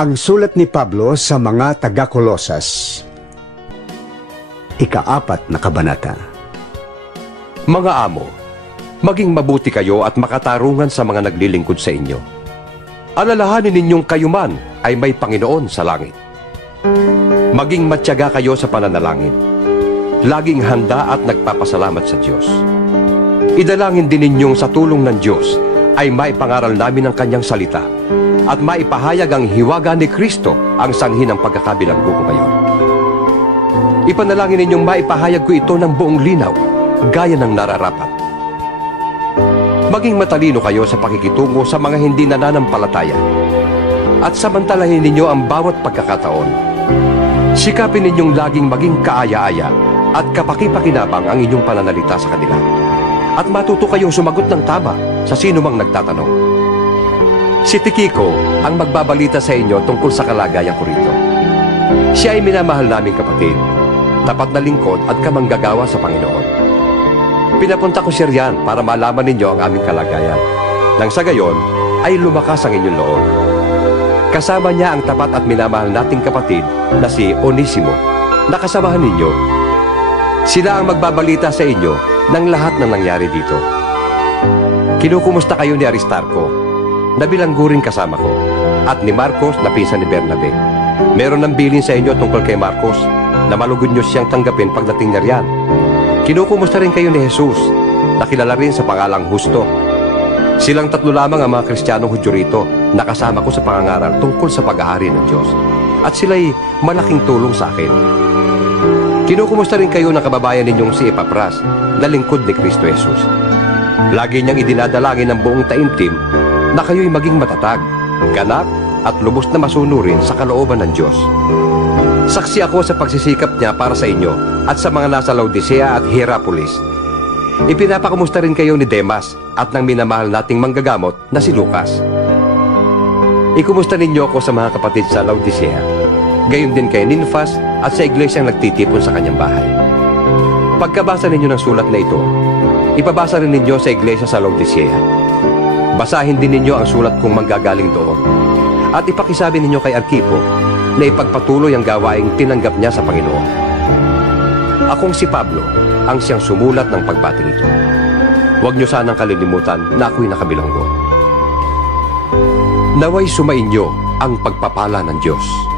Ang sulat ni Pablo sa mga taga-Kolosas. Ikaapat na kabanata. Mga amo, maging mabuti kayo at makatarungan sa mga naglilingkod sa inyo. Alalahanin ninyong kayo man ay may Panginoon sa langit. Maging matyaga kayo sa pananalangin. Laging handa at nagpapasalamat sa Diyos. Idalangin din ninyong sa tulong ng Diyos ay maipangaral namin ang kanyang salita at maipahayag ang hiwaga ni Kristo ang sanhi ng pagkakabilanggo ko ngayon. Ipanalangin ninyong maipahayag ko ito ng buong linaw, gaya ng nararapat. Maging matalino kayo sa pakikitungo sa mga hindi nananampalataya. At samantalahin ninyo ang bawat pagkakataon. Sikapin ninyong laging maging kaaya-aya at kapakipakinabang ang inyong pananalita sa kanila. At matuto kayong sumagot ng tama sa sino mang nagtatanong. Si Tikiko ang magbabalita sa inyo tungkol sa kalagayan ko rito. Siya ay minamahal naming kapatid, tapat na lingkod at kamanggagawa sa Panginoon. Pinapunta ko siya riyan para malaman ninyo ang aming kalagayan. Nang sa gayon, ay lumakas ang inyong loob. Kasama niya ang tapat at minamahal nating kapatid na si Onisimo, na kasamahan ninyo. Sila ang magbabalita sa inyo ng lahat ng nangyari dito. Kinukumusta kayo ni Aristarco, na bilanggo rin kasama ko, at ni Marcos na pinsan ni Bernabe. Meron ng bilin sa inyo tungkol kay Marcos na malugod nyo siyang tanggapin pagdating niya riyan. Kinukumusta rin kayo ni Jesus, na kilala rin sa pangalang Husto. Silang tatlo lamang ang mga Kristiyanong Hudyo rito na kasama ko sa pangangaral tungkol sa pag-ahari ng Diyos. At sila'y malaking tulong sa akin. Kinukumusta rin kayo ng kababayan ninyong si Epapras na lingkod ni Kristo Jesus. Lagi niyang idinadalangin ng buong taimtim na kayo'y maging matatag, ganap at lubos na masunurin sa kalooban ng Diyos. Saksi ako sa pagsisikap niya para sa inyo at sa mga nasa Laodicea at Hierapolis. Ipinapakamusta rin kayo ni Demas at ng minamahal nating manggagamot na si Lucas. Ikumusta ninyo ako sa mga kapatid sa Laodicea. Gayon din kay Ninfas at sa iglesyang nagtitipon sa kanyang bahay. Pagkabasa ninyo ng sulat na ito, ipabasa rin ninyo sa iglesia sa Laodicea. Basahin din ninyo ang sulat kong manggagaling doon. At ipakisabi ninyo kay Arkipo na ipagpatuloy ang gawaing tinanggap niya sa Panginoon. Akong si Pablo ang siyang sumulat ng pagbating ito. Huwag niyo sanang kalilimutan na ako'y nakabilanggo. Naway sumainyo ang pagpapala ng Diyos.